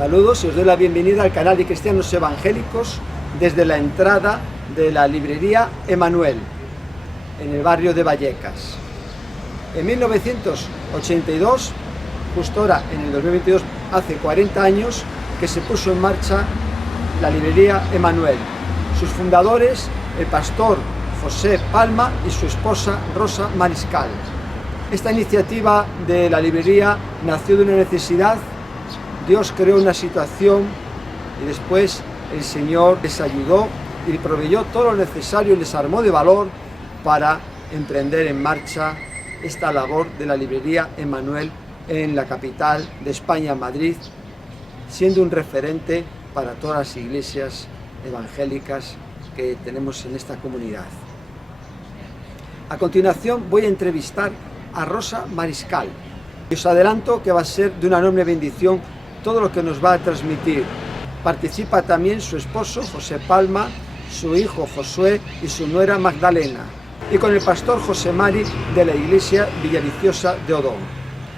Saludos y os doy la bienvenida al canal de Cristianos Evangélicos desde la entrada de la librería Emanuel, en el barrio de Vallecas. En 1982, justo ahora en el 2022, hace 40 años que se puso en marcha la librería Emanuel. Sus fundadores, el pastor José Palma y su esposa Rosa Mariscal. Esta iniciativa de la librería nació de una necesidad. Dios creó una situación y después el Señor les ayudó y proveyó todo lo necesario y les armó de valor para emprender en marcha esta labor de la librería Emanuel en la capital de España, Madrid, siendo un referente para todas las iglesias evangélicas que tenemos en esta comunidad. A continuación voy a entrevistar a Rosa Mariscal. Os adelanto que va a ser de una enorme bendición todo lo que nos va a transmitir. Participa también su esposo José Palma, su hijo Josué y su nuera Magdalena, y con el pastor José Mari de la iglesia Villaviciosa de Odón.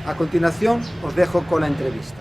A continuación os dejo con la entrevista.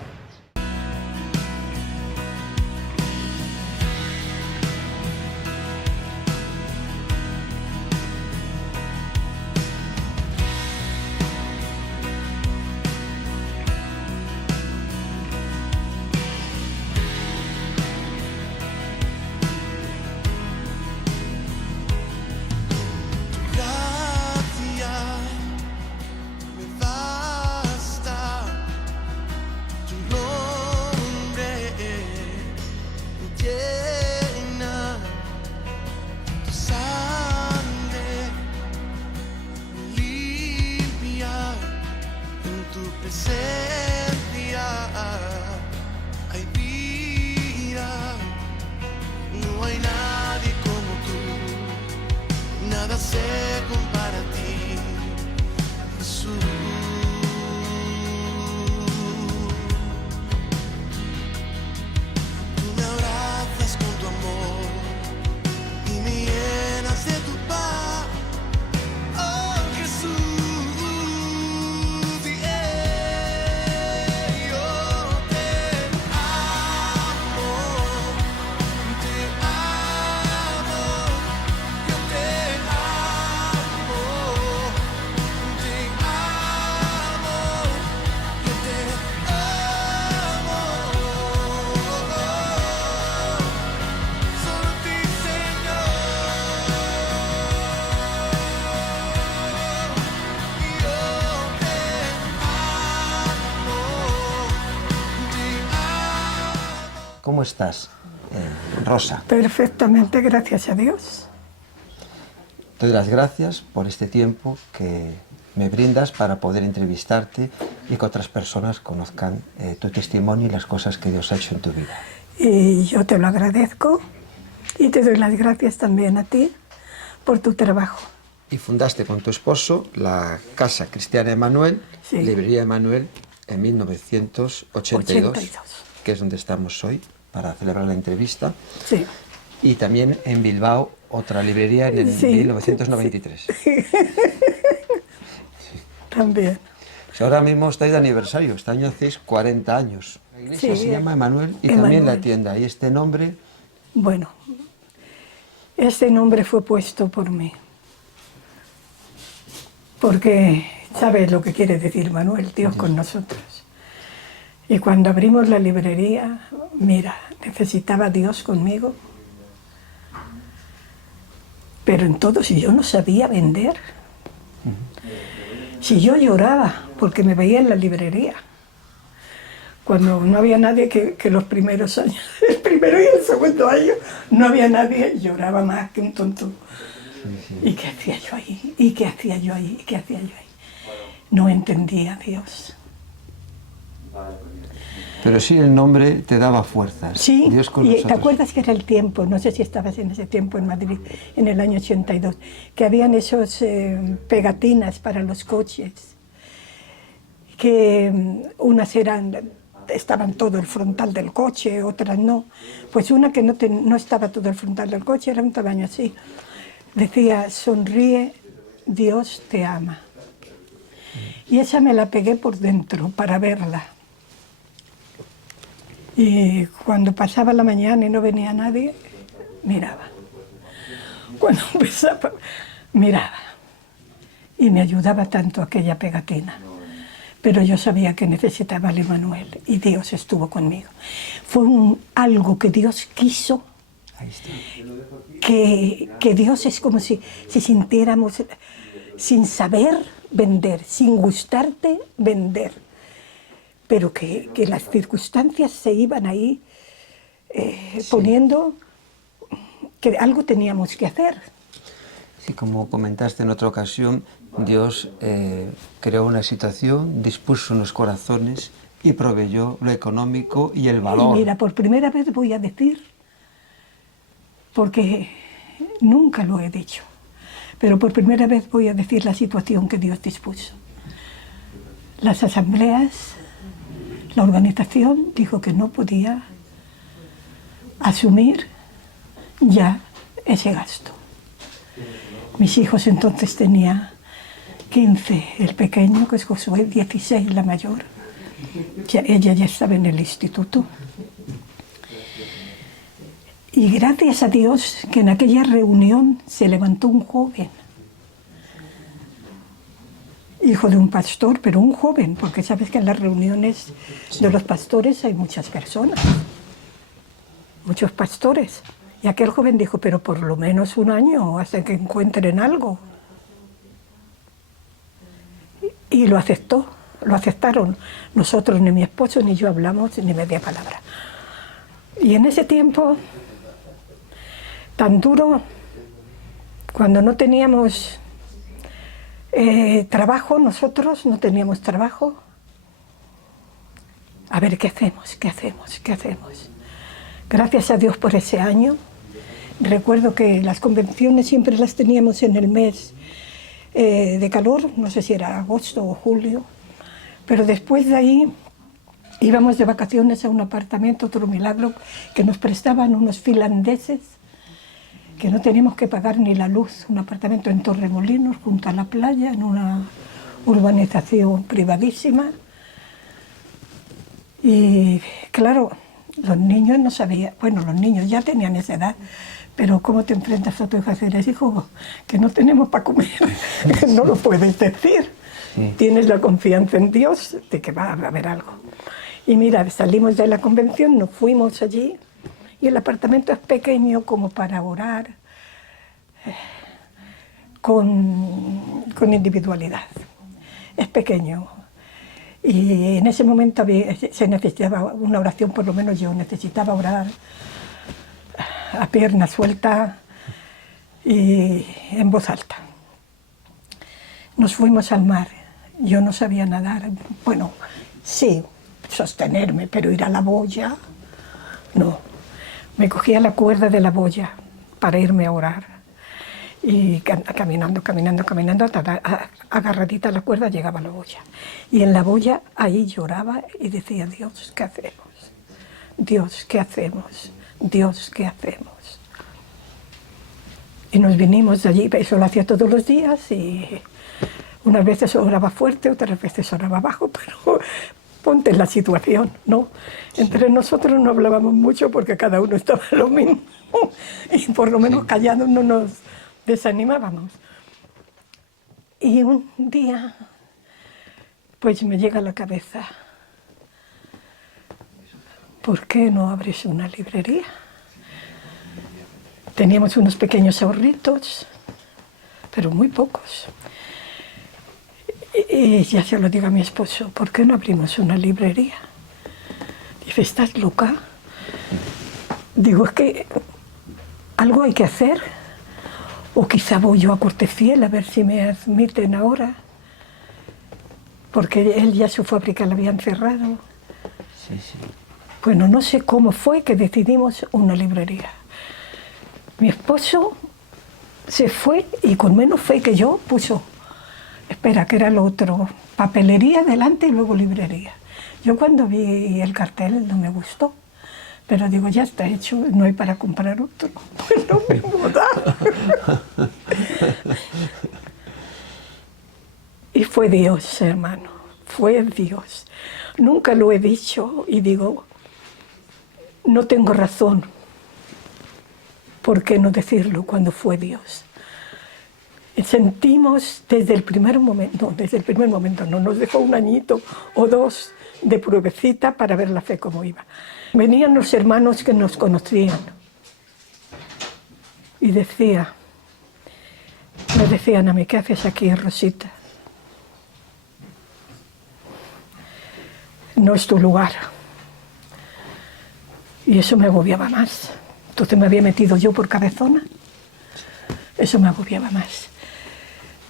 ¿Cómo estás, Rosa? Perfectamente, gracias a Dios. Te doy las gracias por este tiempo que me brindas para poder entrevistarte y que otras personas conozcan tu testimonio y las cosas que Dios ha hecho en tu vida. Y yo te lo agradezco y te doy las gracias también a ti por tu trabajo. Y fundaste con tu esposo la Casa Cristiana Emanuel, Sí. Librería Emanuel, en 1982, que es donde estamos hoy para celebrar la entrevista. Sí. Y también en Bilbao, otra librería en el 1993. Sí. También. Pues ahora mismo estáis de aniversario, este año hacéis 40 años. La iglesia se llama Emanuel y Emanuel. también la tienda. ¿Y este nombre? Bueno, este nombre fue puesto por mí. Porque sabes lo que quiere decir Manuel, Dios con nosotros. Y cuando abrimos la librería, mira, necesitaba Dios conmigo. Pero en todo, si yo no sabía vender, si yo lloraba porque me veía en la librería, cuando no había nadie que los primeros años, el primero y el segundo año, no había nadie, lloraba más que un tonto. ¿Y qué hacía yo ahí? ¿Y qué hacía yo ahí? ¿Y qué hacía yo ahí? No entendía a Dios. Pero sí el nombre te daba fuerzas. Sí, Dios con y nosotros. ¿te acuerdas que era el tiempo? No sé si estabas en ese tiempo en Madrid, en el año 82, que habían esos pegatinas para los coches, que unas estaban todo el frontal del coche, otras no. Pues una que no estaba todo el frontal del coche, era un tamaño así. Decía, sonríe, Dios te ama. Y esa me la pegué por dentro para verla. Y cuando pasaba la mañana y no venía nadie, miraba. Cuando empezaba, miraba. Y me ayudaba tanto aquella pegatina. Pero yo sabía que necesitaba al Emmanuel y Dios estuvo conmigo. Fue algo que Dios quiso, que Dios es como si sintiéramos sin saber vender, sin gustarte vender, pero que las circunstancias se iban ahí poniendo que algo teníamos que hacer. Sí, como comentaste en otra ocasión, Dios creó una situación, dispuso unos corazones y proveyó lo económico y el valor. Y mira, por primera vez voy a decir, porque nunca lo he dicho, pero por primera vez voy a decir la situación que Dios dispuso. Las asambleas, la organización dijo que no podía asumir ya ese gasto. Mis hijos entonces tenían 15, el pequeño, que es Josué, 16, la mayor. Ella ya estaba en el instituto. Y gracias a Dios que en aquella reunión se levantó un joven, hijo de un pastor, pero un joven, porque sabes que en las reuniones de los pastores hay muchas personas, muchos pastores. Y aquel joven dijo, pero por lo menos un año hasta que encuentren algo. Y lo aceptó, lo aceptaron. Nosotros, ni mi esposo ni yo hablamos ni media palabra. Y en ese tiempo tan duro, cuando no teníamos trabajo, nosotros no teníamos trabajo, a ver, ¿qué hacemos? ¿Qué hacemos? ¿Qué hacemos? Gracias a Dios por ese año. Recuerdo que las convenciones siempre las teníamos en el mes de calor, no sé si era agosto o julio, pero después de ahí íbamos de vacaciones a un apartamento, otro milagro, que nos prestaban unos finlandeses, que no teníamos que pagar ni la luz, un apartamento en Torremolinos, junto a la playa, en una urbanización privadísima. Y claro, los niños no sabían, bueno, los niños ya tenían esa edad, pero ¿cómo te enfrentas a tu hija y dices, hijo, que no tenemos para comer? No lo puedes decir. Sí. Tienes la confianza en Dios de que va a haber algo. Y mira, salimos de la convención, nos fuimos allí, y el apartamento es pequeño como para orar con individualidad. Es pequeño. Y en ese momento se necesitaba una oración, por lo menos yo necesitaba orar a pierna suelta y en voz alta. Nos fuimos al mar. Yo no sabía nadar. Bueno, sí, sostenerme, pero ir a la boya, no. Me cogía la cuerda de la boya para irme a orar. Y caminando, agarradita a la cuerda, llegaba a la boya. Y en la boya ahí lloraba y decía, Dios, ¿qué hacemos? Dios, ¿qué hacemos? Dios, ¿qué hacemos? Y nos vinimos de allí, eso lo hacía todos los días, y unas veces oraba fuerte, otras veces oraba bajo, pero ponte en la situación, ¿no? Entre nosotros no hablábamos mucho porque cada uno estaba lo mismo, y por lo menos callados no nos desanimábamos. Y un día, pues me llega a la cabeza, ¿por qué no abres una librería? Teníamos unos pequeños ahorritos, pero muy pocos. Y ya se lo digo a mi esposo, ¿por qué no abrimos una librería? Dice, ¿estás loca? Digo, es que algo hay que hacer. O quizá voy yo a Cortefiel a ver si me admiten ahora. Porque él ya su fábrica la habían cerrado. Sí, sí. Bueno, no sé cómo fue que decidimos una librería. Mi esposo se fue y con menos fe que yo puso, espera, que era lo otro, papelería delante y luego librería. Yo cuando vi el cartel no me gustó, pero digo, ya está hecho, no hay para comprar otro. Pues no me muda. Y fue Dios, hermano, fue Dios. Nunca lo he dicho y digo, No tengo razón por qué no decirlo cuando fue Dios. Sentimos desde el primer momento, no, nos dejó un añito o dos de pruebecita para ver la fe cómo iba. Venían los hermanos que nos conocían y me decían a mí, ¿qué haces aquí, Rosita? No es tu lugar. Y eso me agobiaba más. Entonces me había metido yo por cabezona. Eso me agobiaba más.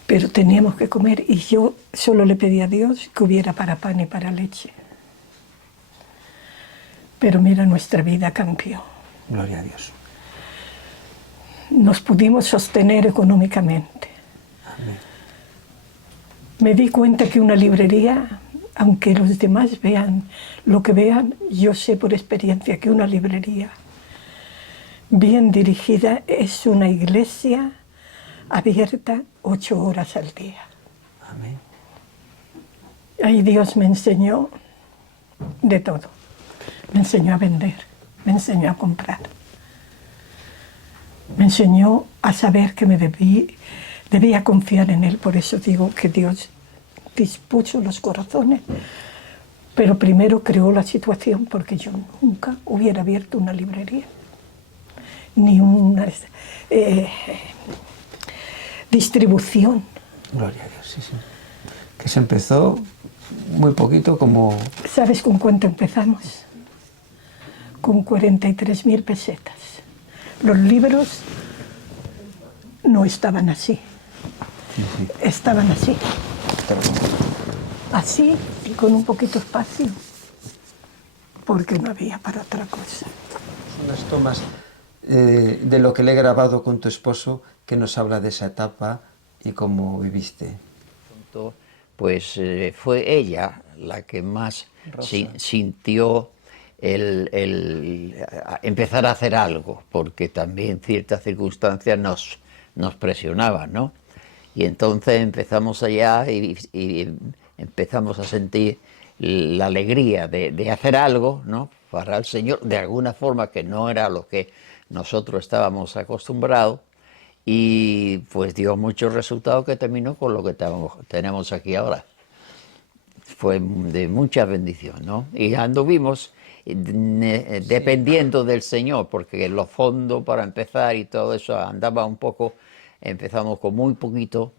Pero teníamos que comer y yo solo le pedí a Dios que hubiera para pan y para leche. Pero mira, nuestra vida cambió. Gloria a Dios. Nos pudimos sostener económicamente. Amén. Me di cuenta que una librería, aunque los demás vean lo que vean, yo sé por experiencia que una librería bien dirigida es una iglesia abierta 8 horas al día. Amén. Ahí Dios me enseñó de todo. Me enseñó a vender, me enseñó a comprar. Me enseñó a saber que debía confiar en Él. Por eso digo que Dios dispuso los corazones, pero primero creó la situación, porque yo nunca hubiera abierto una librería, ni una distribución. Gloria a Dios, sí, sí. Que se empezó muy poquito como... ¿Sabes con cuánto empezamos? Con 43.000 pesetas. Los libros no estaban así. Estaban así. Así, y con un poquito espacio, porque no había para otra cosa. Unas tomas de lo que le he grabado con tu esposo, que nos habla de esa etapa y cómo viviste. Pues fue ella la que más sintió el empezar a hacer algo, porque también ciertas circunstancias nos presionaban, ¿no? Y entonces empezamos allá y empezamos a sentir la alegría de hacer algo, ¿no?, para el Señor, de alguna forma que no era lo que nosotros estábamos acostumbrados, y pues dio muchos resultados que terminó con lo que tenemos aquí ahora. Fue de mucha bendición, ¿no? Y anduvimos dependiendo del Señor, porque los fondos para empezar y todo eso andaba un poco, empezamos con muy poquito,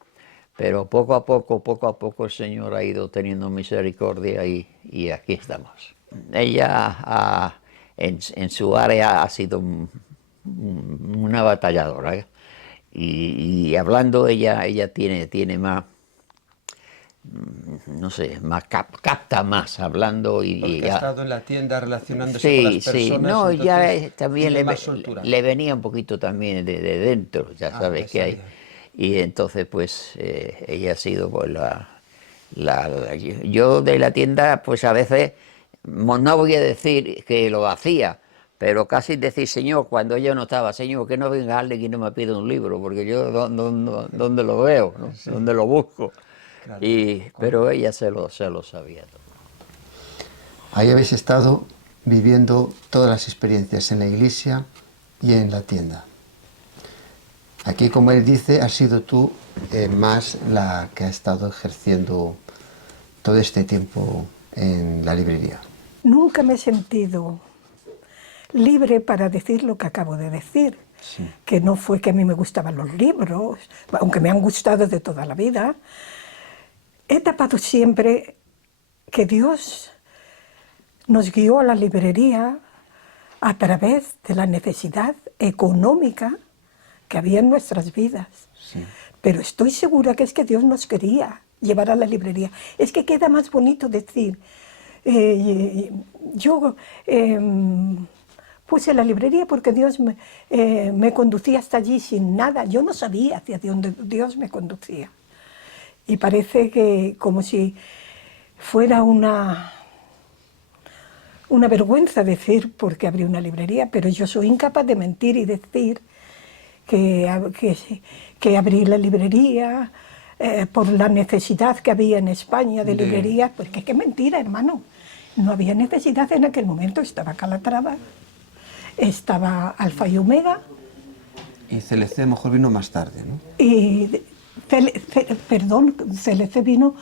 pero poco a poco el Señor ha ido teniendo misericordia y aquí estamos. Ella en su área ha sido una batalladora, ¿eh? Y hablando, ella tiene más, no sé, más capta más hablando Porque ha estado en la tienda relacionándose sí, con las personas. Sí, no, ya también le venía un poquito también de dentro, ya sabes que hay. Y entonces pues ella ha sido pues yo de la tienda pues a veces, no voy a decir que lo hacía, pero casi decir, Señor, cuando ella no estaba, Señor, que no venga alguien y no me pida un libro, porque yo ¿dónde lo veo? ¿No? Sí. ¿Dónde lo busco? Claro. Pero ella se lo sabía todo. Ahí habéis estado viviendo todas las experiencias en la iglesia y en la tienda. Aquí, como él dice, has sido tú más la que ha estado ejerciendo todo este tiempo en la librería. Nunca me he sentido libre para decir lo que acabo de decir, sí. Que no fue que a mí me gustaban los libros, aunque me han gustado de toda la vida. He tapado siempre que Dios nos guió a la librería a través de la necesidad económica que había en nuestras vidas. Sí. Pero estoy segura que es que Dios nos quería llevar a la librería. Es que queda más bonito decir, yo puse la librería porque Dios me conducía hasta allí sin nada. Yo no sabía hacia dónde Dios me conducía. Y parece que como si fuera una vergüenza decir porque abrí una librería, pero yo soy incapaz de mentir y decir que abrí la librería por la necesidad que había en España de librerías, porque es que mentira, hermano. No había necesidad en aquel momento, estaba Calatrava estaba Alfa y Omega, Y CLC a lo mejor vino más tarde, ¿no? y CLC vino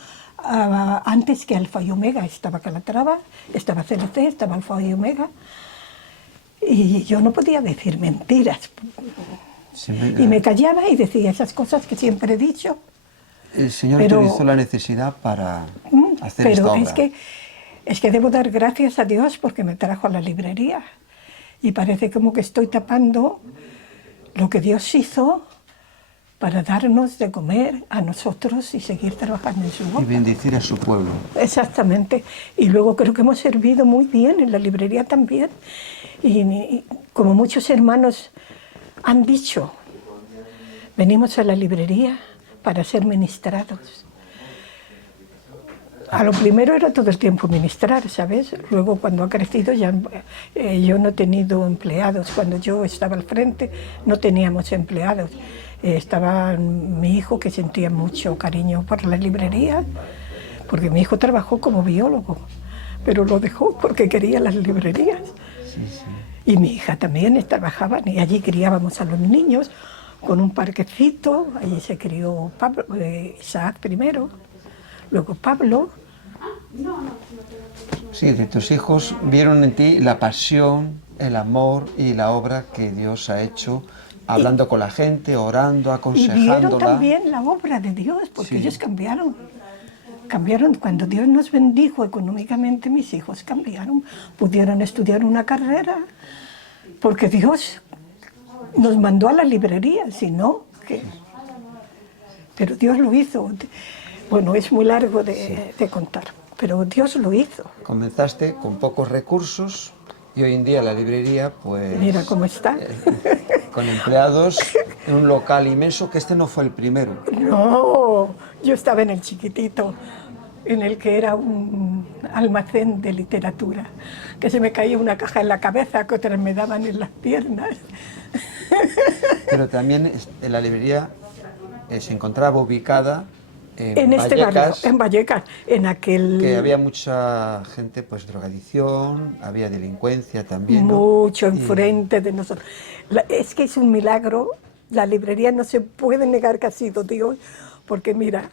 antes que Alfa y Omega. Estaba Calatrava, estaba CLC, estaba Alfa y Omega, y yo no podía decir mentiras. Y me callaba y decía esas cosas que siempre he dicho. El Señor utilizó la necesidad para hacer esta Pero obra. es que debo dar gracias a Dios porque me trajo a la librería. Y parece como que estoy tapando lo que Dios hizo para darnos de comer a nosotros y seguir trabajando en su Y obra. bendecir a su pueblo. Exactamente. Y luego creo que hemos servido muy bien en la librería también. Y como muchos hermanos han dicho, venimos a la librería para ser ministrados. A lo primero era todo el tiempo ministrar, ¿sabes? Luego cuando ha crecido ya yo no he tenido empleados. Cuando yo estaba al frente no teníamos empleados. Estaba mi hijo, que sentía mucho cariño por la librería, porque mi hijo trabajó como biólogo, pero lo dejó porque quería las librerías. Y mi hija también trabajaba, y allí criábamos a los niños con un parquecito. Allí se crió Pablo, Isaac primero, luego Pablo. Sí, de tus hijos vieron en ti la pasión, el amor y la obra que Dios ha hecho, hablando con la gente, orando, Y aconsejándola. vieron también la obra de Dios, porque Sí. ellos cambiaron. Cambiaron cuando Dios nos bendijo económicamente, mis hijos cambiaron, pudieron estudiar una carrera, porque Dios nos mandó a la librería, si no, ¿qué? Pero Dios lo hizo. Bueno, es muy largo de contar, pero Dios lo hizo. Comenzaste con pocos recursos y hoy en día la librería, pues... Mira cómo está. Con empleados en un local inmenso, que este no fue el primero. No, yo estaba en el chiquitito, en el que era un almacén de literatura, que se me caía una caja en la cabeza, que otras me daban en las piernas. Pero también la librería se encontraba ubicada En este barrio, Vallecas, en Vallecas, en aquel... que había mucha gente, pues drogadicción, había delincuencia también, ¿no? Mucho enfrente de nosotros. Es que es un milagro. La librería no se puede negar que ha sido Dios, porque mira,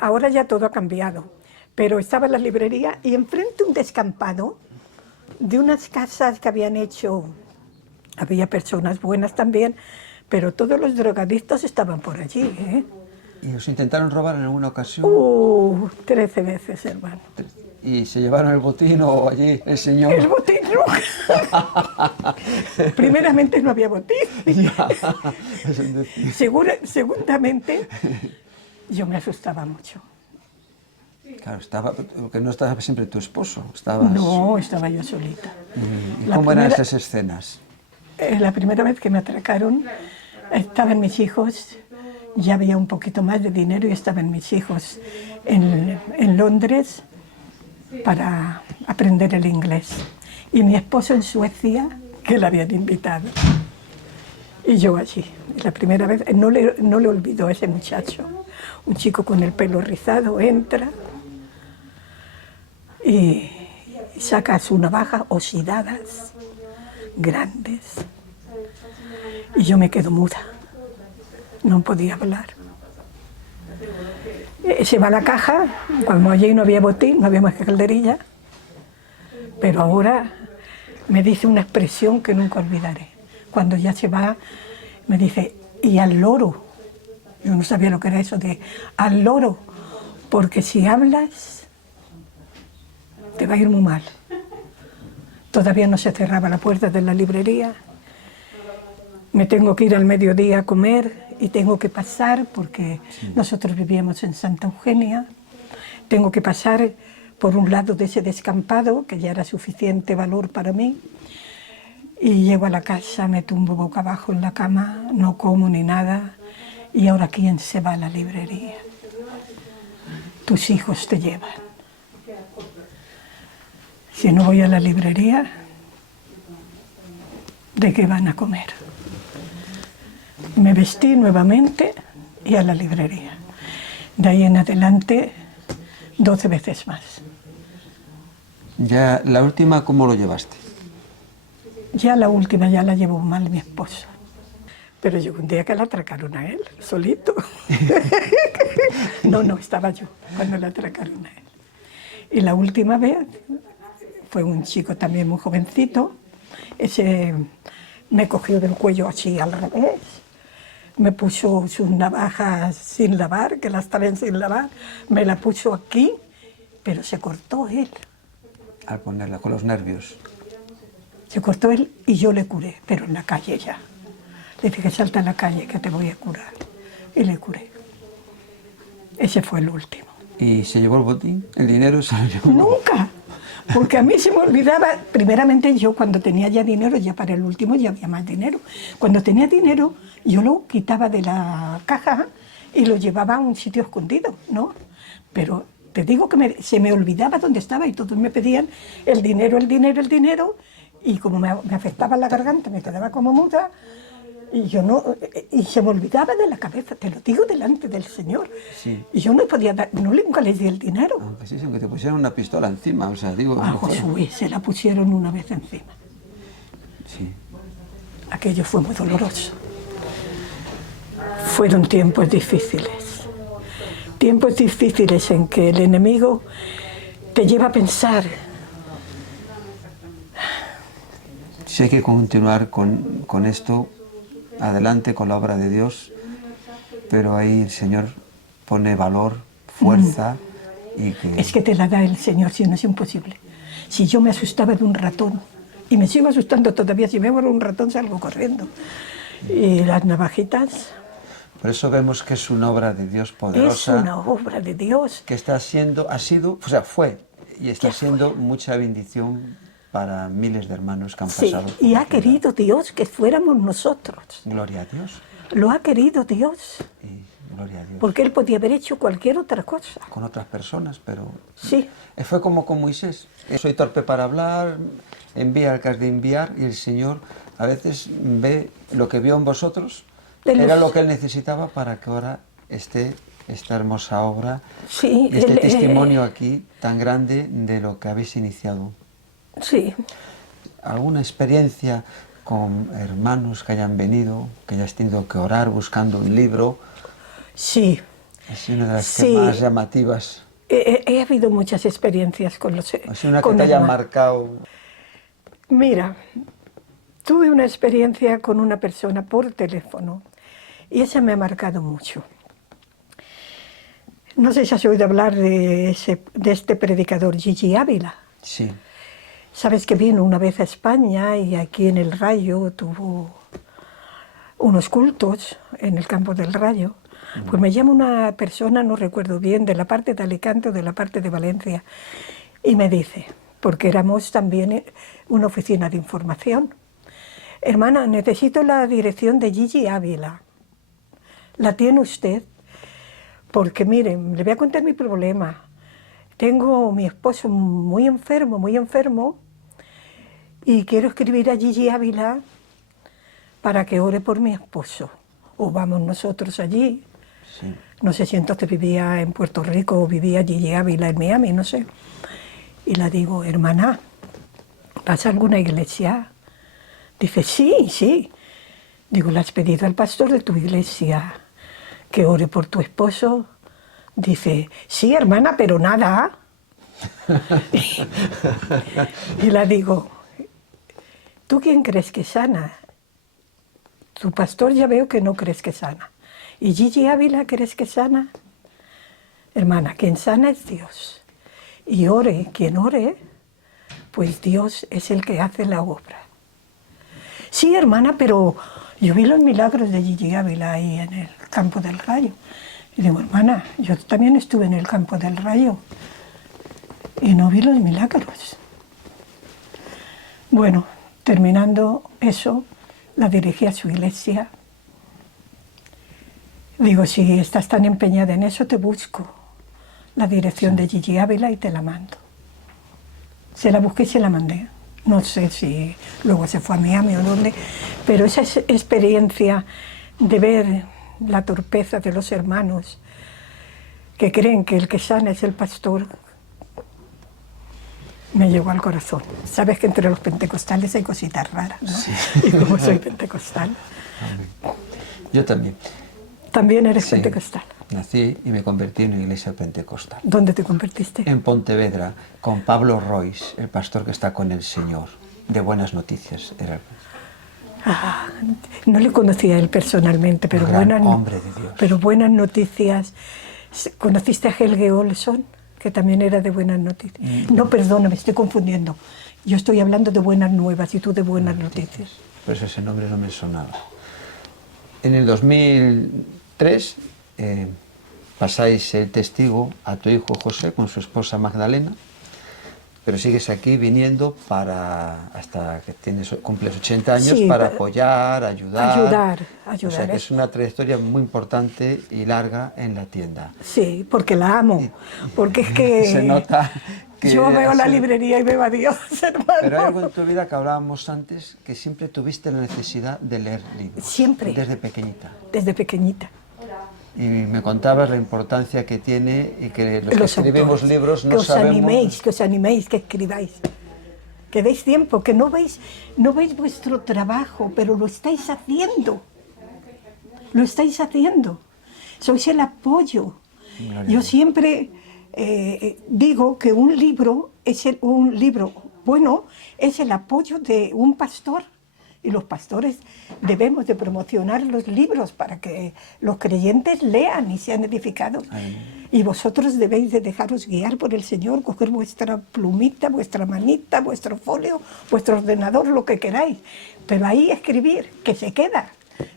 ahora ya todo ha cambiado, pero estaba la librería y enfrente un descampado de unas casas que habían hecho, había personas buenas también, pero todos los drogadictos estaban por allí, ¿eh? ¿Y os intentaron robar en alguna ocasión? 13 veces, hermano. ¿Y se llevaron el botín o allí el señor? El botín no. Primeramente no había botín. Ya, es un decir. Segundamente, yo me asustaba mucho. Claro, porque no estaba siempre tu esposo, estabas... No, estaba yo solita. ¿Y La cómo eran primera- esas escenas? La primera vez que me atracaron, estaban mis hijos, ya había un poquito más de dinero y estaban mis hijos en Londres para aprender el inglés. Y mi esposo en Suecia, que le habían invitado. Y yo allí. La primera vez, no le olvido a ese muchacho. Un chico con el pelo rizado entra y saca su navaja oxidadas, grandes. Y yo me quedo muda. No podía hablar. Se va a la caja, cuando allí no había botín, no había más que calderilla. Pero ahora me dice una expresión que nunca olvidaré. Cuando ya se va, me dice, y al loro. Yo no sabía lo que era eso de al loro, porque si hablas, te va a ir muy mal. Todavía no se cerraba la puerta de la librería. Me tengo que ir al mediodía a comer y tengo que pasar, porque nosotros vivíamos en Santa Eugenia, tengo que pasar por un lado de ese descampado, que ya era suficiente valor para mí, y llego a la casa, me tumbo boca abajo en la cama, no como ni nada, y ahora ¿quién se va a la librería? Tus hijos te llevan. Si no voy a la librería, ¿de qué van a comer? Me vestí nuevamente y a la librería. De ahí en adelante, 12 veces más. Ya, la última, ¿cómo lo llevaste? Ya la última ya la llevó mal mi esposo. Pero llegó un día que la atracaron a él, solito. No, estaba yo cuando la atracaron a él. Y la última vez fue un chico también muy jovencito. Ese me cogió del cuello así al revés. Me puso sus navajas sin lavar, que las traen sin lavar. Me la puso aquí, pero se cortó él. Al ponerla con los nervios. Se cortó él y yo le curé, pero en la calle ya. Le dije, salta a la calle que te voy a curar. Y le curé. Ese fue el último. ¿Y se llevó el botín? ¿El dinero se lo llevó? Nunca. Porque a mí se me olvidaba, primeramente yo cuando tenía ya dinero, ya para el último ya había más dinero. Cuando tenía dinero, yo lo quitaba de la caja y lo llevaba a un sitio escondido, ¿no? Pero te digo que se me olvidaba dónde estaba y todos me pedían el dinero, y como me afectaba la garganta, me quedaba como muda, y yo no, y se me olvidaba de la cabeza, te lo digo delante del Señor. Sí. Y yo no podía dar, nunca les di el dinero. Aunque sí, aunque te pusieron una pistola encima, o sea, digo... A Josué se la pusieron una vez encima. Sí. Aquello fue muy doloroso. Fueron tiempos difíciles. Tiempos difíciles en que el enemigo te lleva a pensar. Sí, hay que continuar con esto, adelante con la obra de Dios, pero ahí el Señor pone valor, fuerza y que... Es que te la da el Señor, si no es imposible. Si yo me asustaba de un ratón, y me sigo asustando todavía, si veo un ratón salgo corriendo. Y las navajitas... Por eso vemos que es una obra de Dios poderosa. Es una obra de Dios. Que está siendo, fue y está siendo mucha bendición para miles de hermanos que han Sí, pasado. y ha querido Dios que fuéramos nosotros. Gloria a Dios. Lo ha querido Dios. Y gloria a Dios. Porque Él podía haber hecho cualquier otra cosa. Con otras personas, pero... Sí. Fue como con Moisés. Soy torpe para hablar, envía al que has de enviar, y el Señor a veces ve lo que vio en vosotros, era lo que Él necesitaba para que ahora esté esta hermosa obra, Sí, este testimonio aquí tan grande de lo que habéis iniciado. Sí. ¿Alguna experiencia con hermanos que hayan venido, que hayas tenido que orar buscando un libro? Sí. Es una de las que más llamativas. He habido muchas experiencias con los Es una que te haya marcado. Mira, tuve una experiencia con una persona por teléfono y esa me ha marcado mucho. No sé si has oído hablar de este predicador, Gigi Ávila. Sí. Sabes que vino una vez a España y aquí en el Rayo tuvo unos cultos en el campo del Rayo. Pues me llama una persona, no recuerdo bien, de la parte de Alicante o de la parte de Valencia, y me dice, porque éramos también una oficina de información, hermana, necesito la dirección de Gigi Ávila. ¿La tiene usted? Porque miren, le voy a contar mi problema. Tengo a mi esposo muy enfermo, y quiero escribir a Gigi Ávila para que ore por mi esposo. O vamos nosotros allí. Sí. No sé si entonces vivía en Puerto Rico o vivía Gigi Ávila en Miami, no sé. Y le digo, hermana, ¿vas a alguna iglesia? Dice, sí. Digo, ¿le has pedido al pastor de tu iglesia que ore por tu esposo? Dice, sí, hermana, pero nada. Y le digo, ¿tú quién crees que sana? Tu pastor ya veo que no crees que sana. ¿Y Gigi Ávila crees que sana? Hermana, quien sana es Dios. Y ore, quien ore, pues Dios es el que hace la obra. Sí, hermana, pero yo vi los milagros de Gigi Ávila ahí en el campo del Rayo. Y digo, hermana, yo también estuve en el campo del Rayo y no vi los milagros. Bueno, terminando eso, la dirigí a su iglesia. Digo, si estás tan empeñada en eso, te busco la dirección de Gigi Ávila y te la mando. Se la busqué y se la mandé. No sé si luego se fue a Miami o dónde, pero esa experiencia de ver la torpeza de los hermanos que creen que el que sana es el pastor, Me llegó al corazón. Sabes que entre los pentecostales hay cositas raras, ¿no? Sí. Y como soy pentecostal. Amén. Yo también. ¿También eres Sí. pentecostal? Nací y me convertí en una iglesia pentecostal. ¿Dónde te convertiste? En Pontevedra, con Pablo Royce, el pastor que está con el Señor, de Buenas Noticias. Era Ah, no le conocía a él personalmente, pero un gran hombre de Dios. Pero buenas noticias. ¿Conociste a Helge Olson? Que también era de Buenas Noticias. No, perdona, me estoy confundiendo. Yo estoy hablando de Buenas Nuevas y tú de Buenas Noticias. Por eso ese nombre no me sonaba. En el 2003 pasáis el testigo a tu hijo José con su esposa Magdalena, pero sigues aquí viniendo hasta que cumples 80 años, Sí, para apoyar, ayudar. Ayudar. O sea que es una trayectoria muy importante y larga en la tienda. Sí, porque la amo. Porque es que Se nota que yo veo la has- librería y veo a Dios, hermano. Pero hay algo en tu vida que hablábamos antes, que siempre tuviste la necesidad de leer libros. Siempre. Desde pequeñita. Desde pequeñita. Y me contabas la importancia que tiene y que los que Los escribimos autores. libros no que os sabemos... animéis, que escribáis. Que deis tiempo, que no veis vuestro trabajo, pero lo estáis haciendo. Lo estáis haciendo. Sois el apoyo. Gloria a Yo Dios. siempre digo que un libro bueno es el apoyo de un pastor. Y los pastores debemos de promocionar los libros para que los creyentes lean y sean edificados. Amén. Y vosotros debéis de dejaros guiar por el Señor, coger vuestra plumita, vuestra manita, vuestro folio, vuestro ordenador, lo que queráis. Pero ahí escribir, que se queda.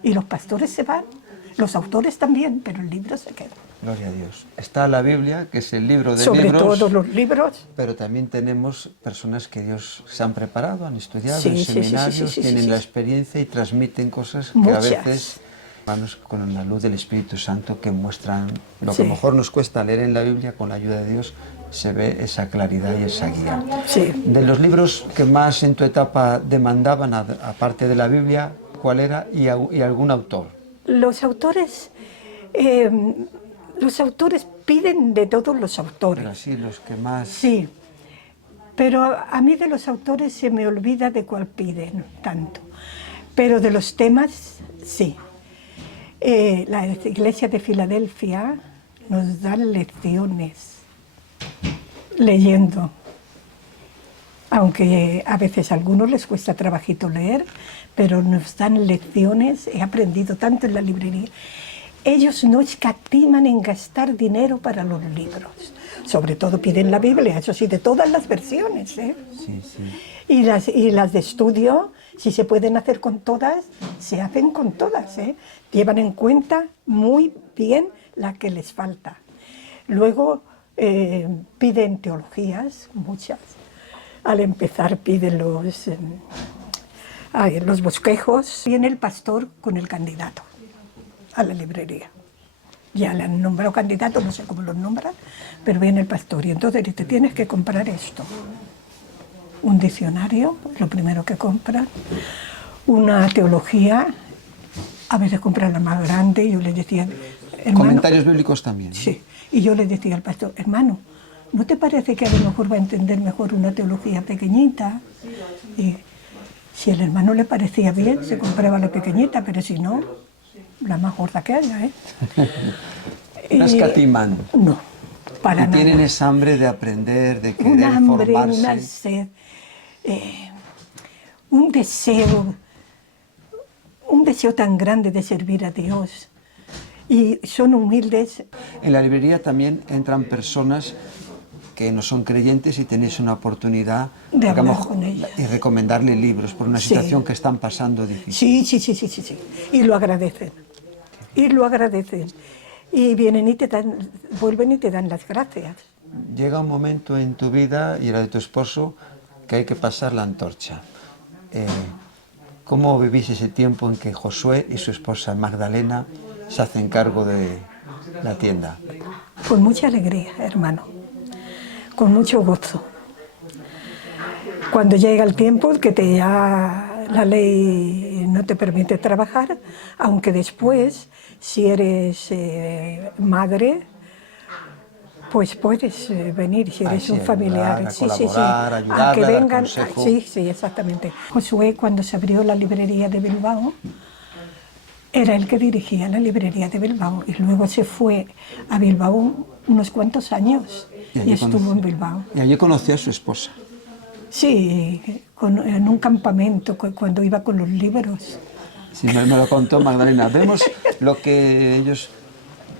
Y los pastores se van, los autores también, pero el libro se queda. Gloria a Dios. Está la Biblia, que es el libro de Sobre libros, todo los libros. pero también tenemos personas que Dios se han preparado, han estudiado Sí, en sí, sí, seminarios, sí, tienen sí. la experiencia y transmiten cosas que a Muchas. veces, hermanos, con la luz del Espíritu Santo, que muestran lo Sí. que mejor nos cuesta leer en la Biblia, con la ayuda de Dios, se ve esa claridad y esa guía. Sí. De los libros que más en tu etapa demandaban, aparte de la Biblia, ¿cuál era? Y algún autor. Los autores piden de todos los autores. Pero así, los que más... Sí, pero a mí de los autores se me olvida de cuál piden tanto. Pero de los temas, sí. La Iglesia de Filadelfia nos da lecciones leyendo. Aunque a veces a algunos les cuesta trabajito leer, pero nos dan lecciones. He aprendido tanto en la librería. Ellos no escatiman en gastar dinero para los libros. Sobre todo piden la Biblia, eso sí, de todas las versiones, ¿eh? Sí, sí. Y las de estudio, si se pueden hacer con todas, se hacen con todas, ¿eh? Llevan en cuenta muy bien la que les falta. Luego piden teologías, muchas. Al empezar piden los bosquejos. Viene el pastor con el candidato a la librería. Ya le han nombrado candidato, no sé cómo los nombran, pero viene el pastor y entonces dice, tienes que comprar esto. Un diccionario, lo primero que compran, una teología, a veces compran la más grande, y yo le decía, hermano... Comentarios bíblicos también. Sí, y yo le decía al pastor, hermano, ¿no te parece que a lo mejor va a entender mejor una teología pequeñita? Y si al hermano le parecía bien, se compraba la pequeñita, pero si no, la más gorda que haya, ¿eh? No escatiman. No, para Y nada. tienen esa hambre de aprender, de Un querer hambre, formarse. una sed, un deseo tan grande de servir a Dios. Y son humildes. En la librería también entran personas que no son creyentes y tenéis una oportunidad De hablar digamos, con ellas. y recomendarle libros por una Sí. situación que están pasando difícil. Sí. Y lo agradecen. Y vienen y vuelven y te dan las gracias. Llega un momento en tu vida y la de tu esposo que hay que pasar la antorcha. ¿Cómo vivís ese tiempo en que Josué y su esposa Magdalena se hacen cargo de la tienda? Con mucha alegría, hermano. Con mucho gozo. Cuando llega el tiempo que ya la ley no te permite trabajar, aunque después, si eres madre Pues puedes venir si eres sí, un familiar. ayudar, a Sí, sí, sí. colaborar, ayudar, A que dar vengan. consejo. Sí, sí, exactamente. Josué, cuando se abrió la librería de Bilbao, era el que dirigía la librería de Bilbao y luego se fue a Bilbao unos cuantos años y estuvo en Bilbao. Y allí conocí a su esposa. Sí, en un campamento cuando iba con los libros. Sí, me lo contó Magdalena. Vemos lo que ellos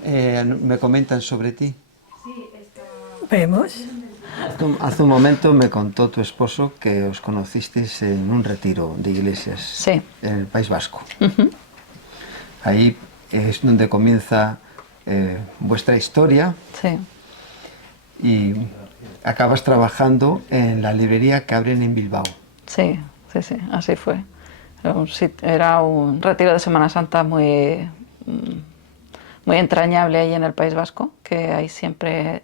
me comentan sobre ti. ¿Vemos? Hace un momento me contó tu esposo que os conocisteis en un retiro de iglesias Sí. en el País Vasco. Ahí es donde comienza vuestra historia Sí, y acabas trabajando en la librería que abren en Bilbao. sí, sí, sí, así fue. Era un retiro de Semana Santa muy entrañable ahí en el País Vasco, que ahí siempre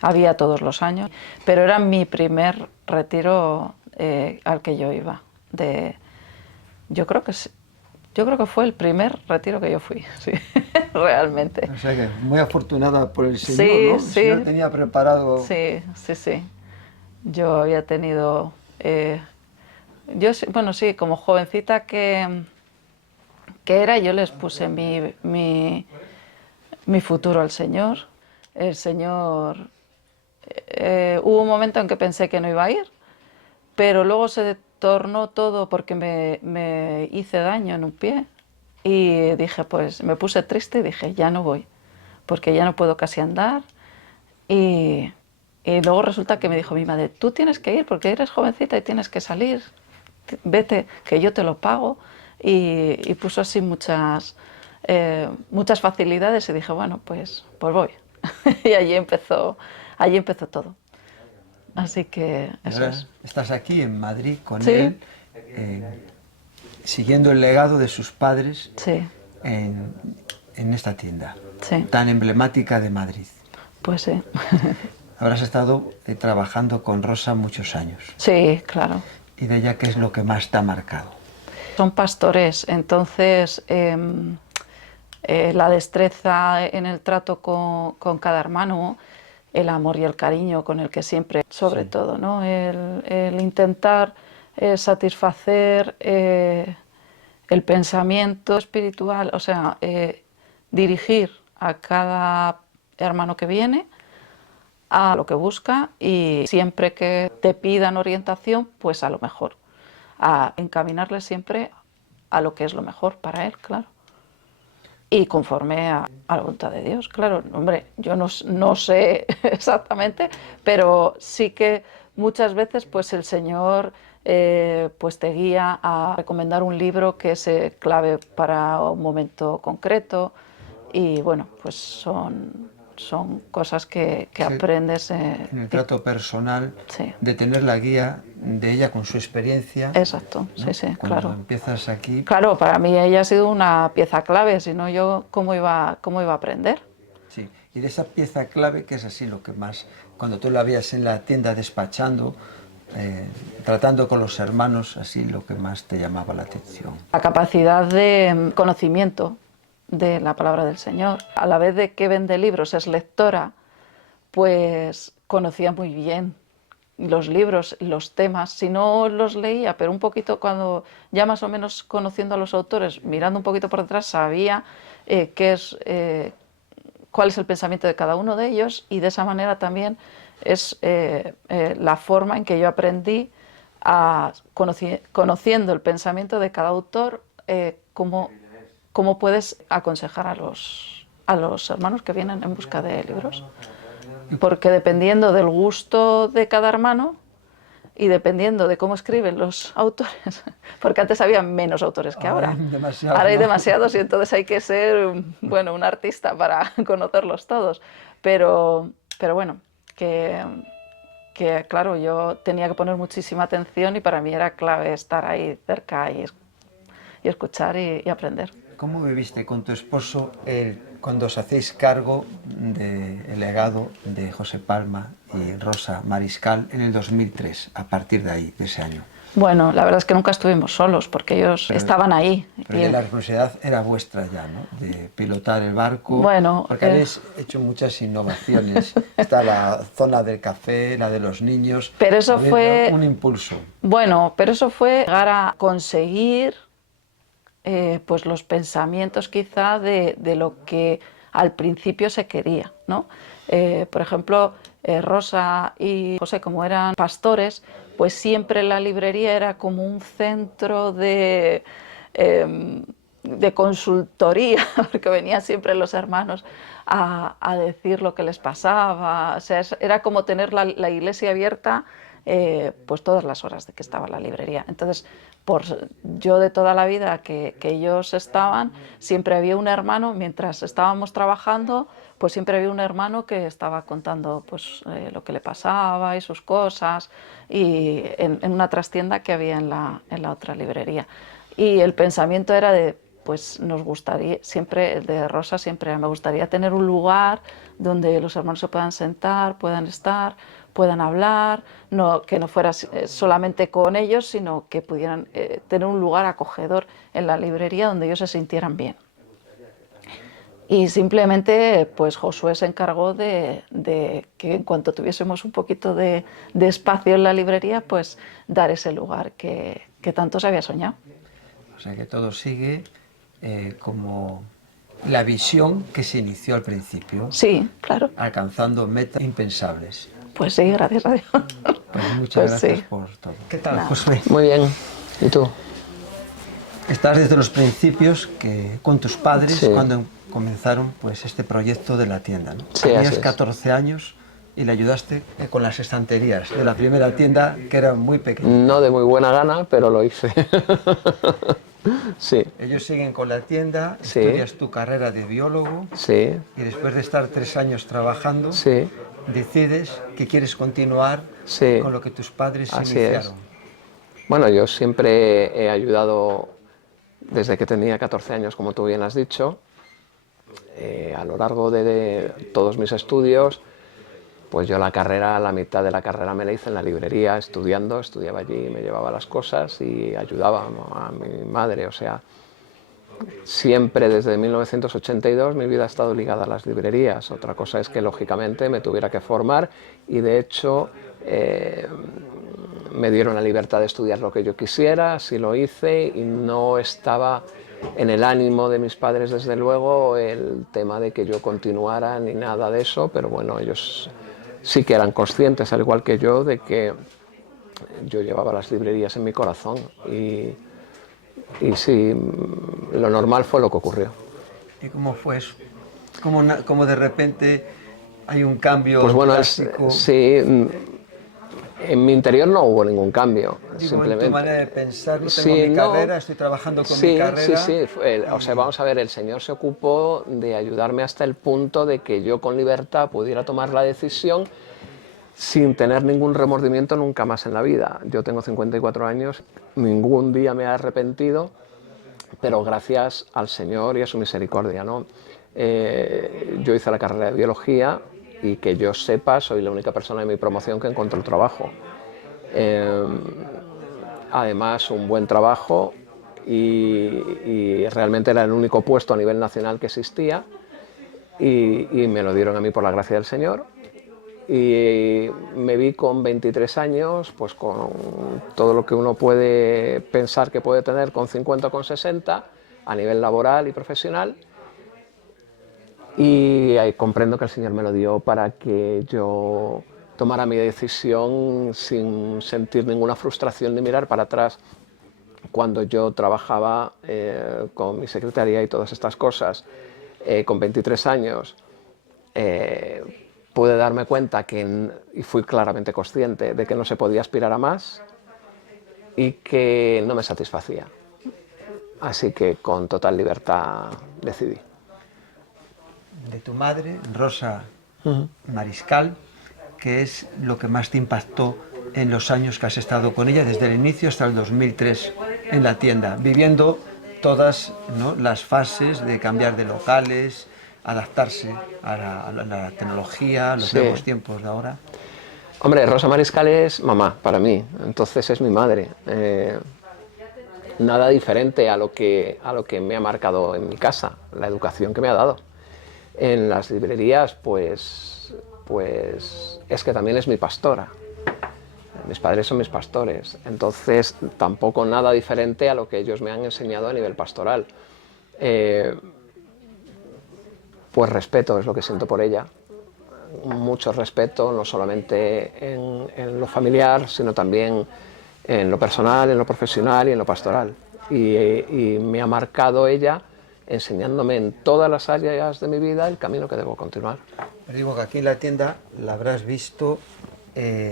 había todos los años, pero era mi primer retiro al que yo iba. Yo creo que fue el primer retiro que yo fui, sí, realmente. O sea que muy afortunada por el Señor, Sí, ¿no? El sí. Señor tenía preparado... Sí, sí, sí. Yo había tenido... bueno, sí, como jovencita que era, yo les puse mi futuro al Señor. El Señor... hubo un momento en que pensé que no iba a ir, pero luego se tornó todo porque me hice daño en un pie. Y dije, pues me puse triste y dije, ya no voy, porque ya no puedo casi andar. Y luego resulta que me dijo mi madre, tú tienes que ir porque eres jovencita y tienes que salir, vete, que yo te lo pago. Y puso así muchas facilidades y dije, bueno, pues voy. Y allí empezó todo. Así que eso Ahora es. estás aquí en Madrid con Sí. él, siguiendo el legado de sus padres Sí, en esta tienda sí, tan emblemática de Madrid. pues sí. Habrás estado trabajando con Rosa muchos años. Sí, claro. ¿Y de ella qué es lo que más te ha marcado? Son pastores, entonces la destreza en el trato con cada hermano, el amor y el cariño con el que siempre, sobre todo, ¿no? El intentar satisfacer el pensamiento espiritual, o sea, dirigir a cada hermano que viene a lo que busca y siempre que te pidan orientación, pues a lo mejor, a encaminarle siempre a lo que es lo mejor para él, claro. Y conforme a la voluntad de Dios, claro. Hombre, yo no sé exactamente, pero sí que muchas veces pues el Señor pues te guía a recomendar un libro que es clave para un momento concreto y bueno, pues son cosas que aprendes. En el trato personal, Sí. de tener la guía de ella con su experiencia. Exacto, ¿no? sí, sí, Cuando claro. empiezas aquí, Claro, para mí ella ha sido una pieza clave, si no yo cómo iba a aprender. sí. Y de esa pieza clave, que es así lo que más, cuando tú la veías en la tienda despachando, tratando con los hermanos, así lo que más te llamaba la atención. La capacidad de conocimiento de la palabra del Señor. A la vez de que vende libros, es lectora, pues conocía muy bien los libros, los temas. Si no los leía, pero un poquito cuando ya más o menos conociendo a los autores, mirando un poquito por detrás, sabía cuál es el pensamiento de cada uno de ellos y de esa manera también es la forma en que yo aprendí conociendo el pensamiento de cada autor, cómo puedes aconsejar a los hermanos que vienen en busca de libros. Porque dependiendo del gusto de cada hermano y dependiendo de cómo escriben los autores, porque antes había menos autores que ahora. Ahora hay demasiados y entonces hay que ser, bueno, un artista para conocerlos todos. Pero bueno, que claro, yo tenía que poner muchísima atención y para mí era clave estar ahí cerca y escuchar y aprender. ¿Cómo viviste con tu esposo cuando os hacéis cargo del legado de José Palma y Rosa Mariscal en el 2003, a partir de ahí, de ese año? Bueno, la verdad es que nunca estuvimos solos porque ellos estaban ahí. Pero ya la responsabilidad era vuestra ya, ¿no? De pilotar el barco. Bueno, porque habéis hecho muchas innovaciones. Está la zona del café, la de los niños. Pero eso Habéis fue dado un impulso. Bueno, pero eso fue llegar a conseguir pues los pensamientos quizá de lo que al principio se quería, ¿no? Por ejemplo, Rosa y José, como eran pastores, pues siempre la librería era como un centro de consultoría, porque venían siempre los hermanos a decir lo que les pasaba. O sea, era como tener la iglesia abierta pues todas las horas de que estaba la librería. Entonces, yo de toda la vida que ellos estaban, siempre había un hermano, mientras estábamos trabajando, pues siempre había un hermano que estaba contando pues, lo que le pasaba y sus cosas, y en una trastienda que había en la otra librería. Y el pensamiento era de, pues nos gustaría, siempre, el de Rosa siempre, me gustaría tener un lugar donde los hermanos se puedan sentar, puedan estar, puedan hablar, que no fuera solamente con ellos, sino que pudieran tener un lugar acogedor en la librería donde ellos se sintieran bien. Y simplemente, pues Josué se encargó de que en cuanto tuviésemos un poquito de espacio en la librería, pues dar ese lugar que tanto se había soñado. O sea que todo sigue como la visión que se inició al principio. Sí, claro. Alcanzando metas impensables. Pues sí, gracias a Dios. Pues muchas Pues gracias sí. por todo. ¿Qué tal, Nada. Josué? Muy bien. ¿Y tú? Estás desde los principios con tus padres Sí. cuando comenzaron pues este proyecto de la tienda, ¿no? Sí, Tenías así es. 14 años y le ayudaste con las estanterías de la primera tienda que era muy pequeña. No de muy buena gana, pero lo hice. Sí, Ellos siguen con la tienda, Sí. estudias tu carrera de biólogo sí, y después de estar 3 años trabajando, sí, decides que quieres continuar Sí. con lo que tus padres Así iniciaron. Bueno, yo siempre he ayudado desde que tenía 14 años, como tú bien has dicho. A lo largo de todos mis estudios, pues yo la mitad de la carrera me la hice en la librería, estudiaba allí, me llevaba las cosas y ayudaba a mi madre. O sea, siempre desde 1982 mi vida ha estado ligada a las librerías. Otra cosa es que lógicamente me tuviera que formar y de hecho me dieron la libertad de estudiar lo que yo quisiera, así lo hice y no estaba en el ánimo de mis padres desde luego el tema de que yo continuara ni nada de eso, pero bueno, ellos sí que eran conscientes, al igual que yo, de que yo llevaba las librerías en mi corazón y sí, lo normal fue lo que ocurrió. ¿Y cómo fue eso? ¿Cómo de repente hay un cambio Pues bueno, drástico? sí, en mi interior no hubo ningún cambio. Digo, simplemente. en tu manera de pensar, no tengo Sí, mi no. carrera, estoy trabajando con Sí, mi carrera. Sí, o sea, vamos a ver, el Señor se ocupó de ayudarme hasta el punto de que yo con libertad pudiera tomar la decisión sin tener ningún remordimiento nunca más en la vida. Yo tengo 54 años, ningún día me he arrepentido, pero gracias al Señor y a su misericordia, ¿no? Yo hice la carrera de biología y que yo sepa, soy la única persona en mi promoción que encontró trabajo. Además, un buen trabajo y realmente era el único puesto a nivel nacional que existía y me lo dieron a mí por la gracia del Señor. Y me vi con 23 años, pues con todo lo que uno puede pensar que puede tener con 50 o con 60 a nivel laboral y profesional. Y comprendo que el Señor me lo dio para que yo tomara mi decisión sin sentir ninguna frustración ni mirar para atrás. Cuando yo trabajaba con mi secretaria y todas estas cosas, con 23 años, pude darme cuenta y fui claramente consciente de que no se podía aspirar a más y que no me satisfacía. Así que con total libertad decidí. De tu madre, Rosa Mariscal, ¿qué es lo que más te impactó en los años que has estado con ella, desde el inicio hasta el 2003, en la tienda, viviendo todas, ¿no?, las fases de cambiar de locales, adaptarse a la tecnología, a los Sí. nuevos tiempos de ahora? Hombre, Rosa Mariscal es mamá para mí, entonces es mi madre. Nada diferente a lo que me ha marcado en mi casa, la educación que me ha dado. En las librerías, pues es que también es mi pastora. Mis padres son mis pastores, entonces tampoco nada diferente a lo que ellos me han enseñado a nivel pastoral. Pues respeto es lo que siento por ella. Mucho respeto, no solamente en lo familiar, sino también en lo personal, en lo profesional y en lo pastoral. Y me ha marcado ella enseñándome en todas las áreas de mi vida el camino que debo continuar. Pero digo que aquí en la tienda la habrás visto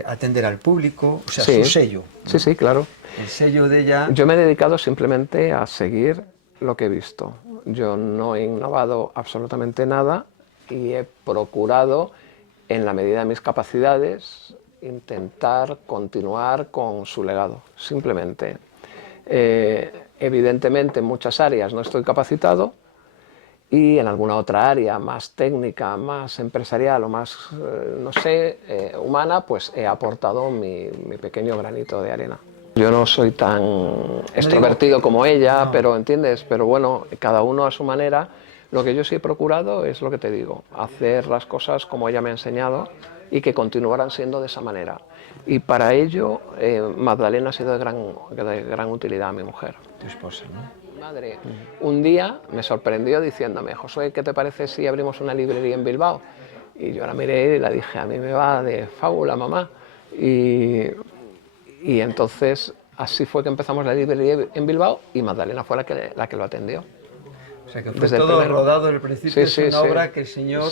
atender al público, o sea, Sí. su sello. Sí, sí, claro. El sello de ella... Yo me he dedicado simplemente a seguir lo que he visto. Yo no he innovado absolutamente nada y he procurado, en la medida de mis capacidades, intentar continuar con su legado, simplemente. Evidentemente, en muchas áreas no estoy capacitado y en alguna otra área más técnica, más empresarial o más, no sé, humana, pues he aportado mi pequeño granito de arena. Yo no soy tan extrovertido como ella, pero ¿entiendes? Pero bueno, cada uno a su manera. Lo que yo sí he procurado es lo que te digo, hacer las cosas como ella me ha enseñado y que continuaran siendo de esa manera. Y para ello, Magdalena ha sido de gran utilidad a mi mujer. Tu esposa, ¿no? Mi madre un día me sorprendió diciéndome: Josué, ¿qué te parece si abrimos una librería en Bilbao? Y yo la miré y la dije: a mí me va de fábula, mamá. Y entonces así fue que empezamos la librería en Bilbao y Magdalena fue la que lo atendió. O sea, que fue Desde el todo primero. rodado, el principio es una obra que el Señor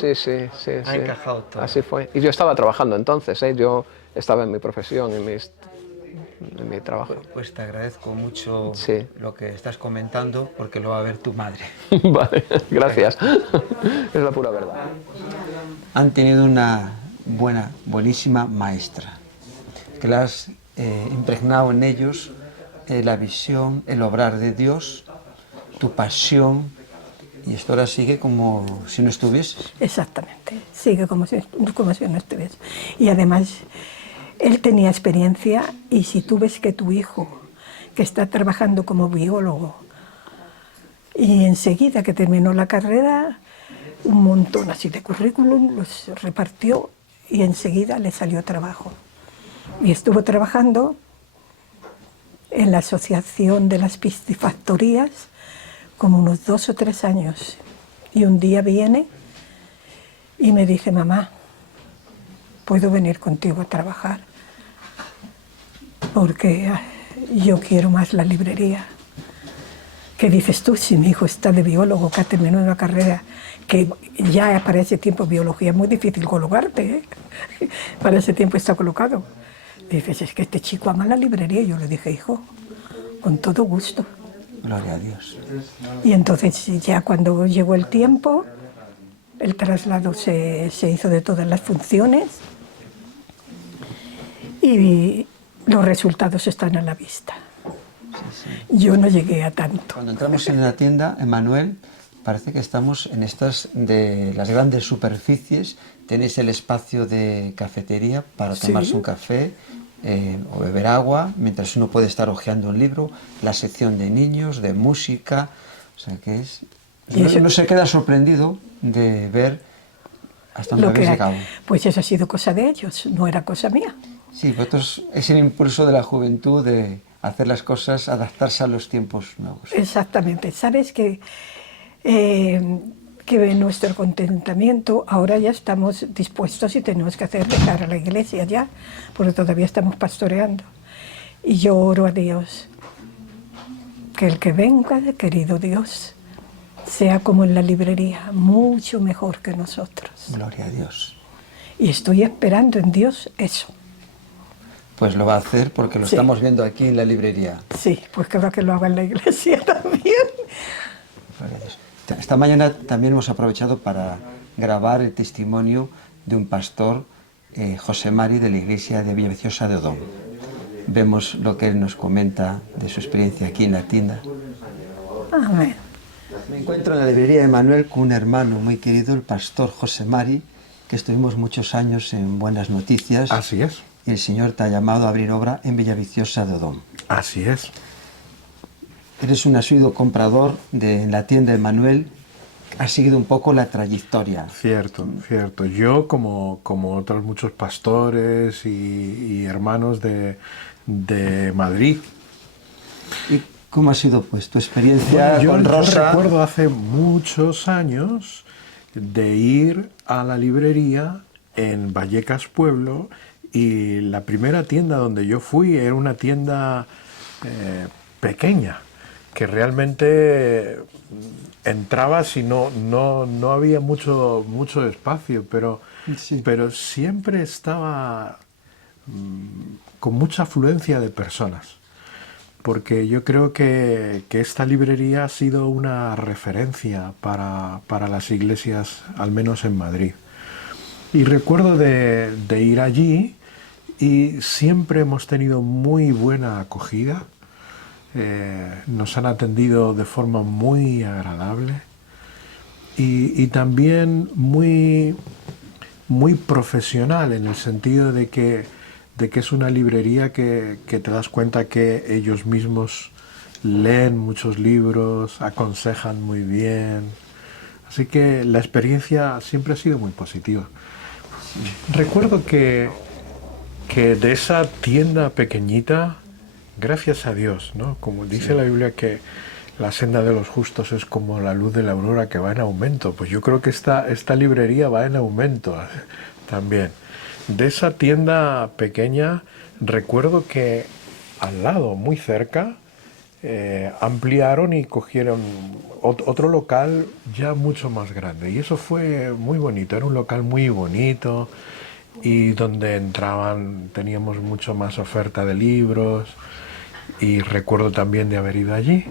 ha encajado todo. Así fue. Y yo estaba trabajando entonces, yo estaba en mi profesión, en mi trabajo. Pues te agradezco mucho Sí. lo que estás comentando, porque lo va a ver tu madre. Vale, gracias. Es la pura verdad. Han tenido una buenísima maestra, que la has impregnado en ellos la visión, el obrar de Dios, tu pasión, y esto ahora sigue como si no estuvieses. Exactamente, sigue como si no estuviese. Y además, él tenía experiencia, y si tú ves que tu hijo, que está trabajando como biólogo, y enseguida que terminó la carrera, un montón así de currículum los repartió y enseguida le salió trabajo. Y estuvo trabajando en la Asociación de las Piscifactorías como unos 2 o 3 años. Y un día viene y me dice: mamá, ¿puedo venir contigo a trabajar? Porque yo quiero más la librería. ¿Qué dices tú? Si mi hijo está de biólogo, que ha terminado una carrera, que ya para ese tiempo biología es muy difícil colocarte, ¿eh? Para ese tiempo está colocado. Dices: es que este chico ama la librería. Y yo le dije: hijo, con todo gusto. Gloria a Dios. Y entonces ya cuando llegó el tiempo, el traslado se hizo de todas las funciones y los resultados están a la vista. Yo no llegué a tanto. Cuando entramos en la tienda, Emmanuel, parece que estamos en estas de las grandes superficies. Tenéis el espacio de cafetería para tomarse Sí. un café o beber agua, mientras uno puede estar hojeando un libro, la sección de niños, de música, o sea que es... Uno se queda sorprendido de ver hasta dónde habéis llegado. Pues eso ha sido cosa de ellos, no era cosa mía. Sí, vosotros es el impulso de la juventud de hacer las cosas, adaptarse a los tiempos nuevos. Exactamente. Sabes que nuestro contentamiento, ahora ya estamos dispuestos y tenemos que dejar a la iglesia ya, porque todavía estamos pastoreando. Y yo oro a Dios, que el que venga, querido Dios, sea como en la librería, mucho mejor que nosotros. Gloria a Dios. Y estoy esperando en Dios eso. Pues lo va a hacer porque lo Sí. estamos viendo aquí en la librería. Sí, pues creo que lo haga en la iglesia también. Gloria a Dios. Esta mañana también hemos aprovechado para grabar el testimonio de un pastor, José Mari, de la iglesia de Villaviciosa de Odón. Vemos lo que él nos comenta de su experiencia aquí en la tienda. Amén. Me encuentro en la librería de Manuel con un hermano muy querido, el pastor José Mari, que estuvimos muchos años en Buenas Noticias. Así es. Y el Señor te ha llamado a abrir obra en Villaviciosa de Odón. Así es. Eres un asiduo comprador en la tienda Emmanuel. Has seguido un poco la trayectoria. Cierto, cierto. Yo, como otros muchos pastores y hermanos de Madrid. ¿Y cómo ha sido pues tu experiencia con Rosa? Yo recuerdo hace muchos años de ir a la librería en Vallecas Pueblo, y la primera tienda donde yo fui era una tienda pequeña, que realmente entrabas y no había mucho espacio, pero, Sí. pero siempre estaba con mucha afluencia de personas, porque yo creo que esta librería ha sido una referencia para las iglesias, al menos en Madrid. Y recuerdo de ir allí, y siempre hemos tenido muy buena acogida. Nos han atendido de forma muy agradable y también muy profesional, en el sentido de que es una librería que te das cuenta que ellos mismos leen muchos libros, aconsejan muy bien. Así que la experiencia siempre ha sido muy positiva. Recuerdo que de esa tienda pequeñita, gracias a Dios, ¿no? Como dice la Biblia, que la senda de los justos es como la luz de la aurora, que va en aumento. Pues yo creo que esta librería va en aumento también. De esa tienda pequeña, recuerdo que al lado, muy cerca, ampliaron y cogieron otro local ya mucho más grande. Y eso fue muy bonito. Era un local muy bonito, y donde teníamos mucho más oferta de libros, y recuerdo también de haber ido allí.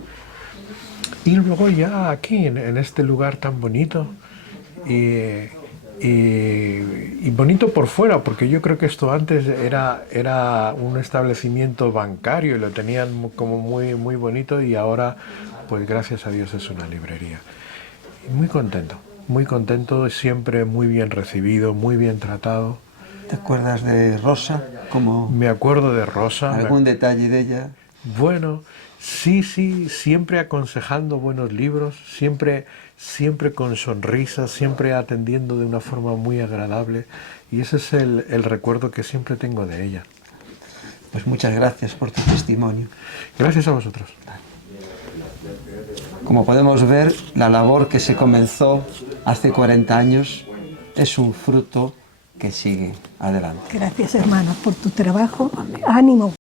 Y luego ya aquí, en este lugar tan bonito, y bonito por fuera, porque yo creo que esto antes era un establecimiento bancario y lo tenían como muy bonito, y ahora, pues gracias a Dios, es una librería. Y muy contento, siempre muy bien recibido, muy bien tratado. ¿Te acuerdas de Rosa? Me acuerdo de Rosa. ¿Algún detalle de ella? Bueno, sí, siempre aconsejando buenos libros, siempre con sonrisas, siempre atendiendo de una forma muy agradable, y ese es el recuerdo que siempre tengo de ella. Pues muchas gracias por tu testimonio. Gracias a vosotros. Como podemos ver, la labor que se comenzó hace 40 años es un fruto que sigue adelante. Gracias, hermanos, por tu trabajo. Ánimo.